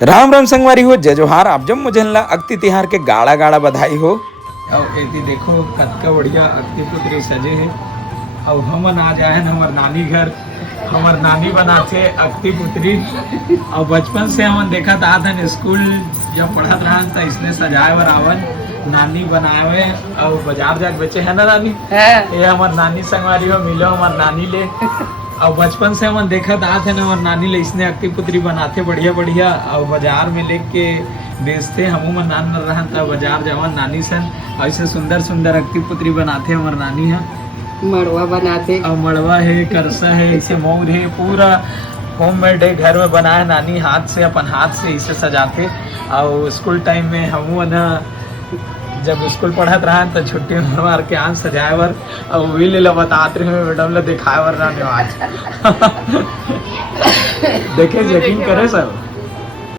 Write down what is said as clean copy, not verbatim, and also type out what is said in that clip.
राम राम संगवारी हो, जय जोहार। आप जब मुझे ला अक्ति तिहार के गाड़ा गाड़ा बधाई हो। और एती देखो कतका बढ़िया अक्ति पुत्री सजे है। और हमन आ जाए हमार नानी घर, हमार नानी बनाते अक्ति पुत्री। और बचपन से हमन देखा था स्कूल जब पढ़त रहा था इसने सजाए बर आवन नानी बनावे और बाजार जाके बेचे है ना नानी। ये हमार नानी संगवारी हो, मिलो हमार नानी ले। और बचपन से हम देखा था हमार नानी ले इसने अक्ति पुत्री बनाते बढ़िया बढ़िया और बाजार में लेके बेचते। हमू मन नान रहा था बाजार जावन नानी सन ऐसे सुंदर सुंदर अक्ति पुत्री बनाते हमार नानी है। मड़वा बनाते और मड़वा है, करसा है, इसे मोर है, पूरा होममेड है, घर में बनाए नानी हाथ से, अपन हाथ से इसे सजाते। और स्कूल टाइम में हमू न जब स्कूल पढ़त रहा तो छुट्टी मार के आन सजाए बर और वही ले बताते रहे मैडम ले दिखाए बर आज देखे यकीन करे सब।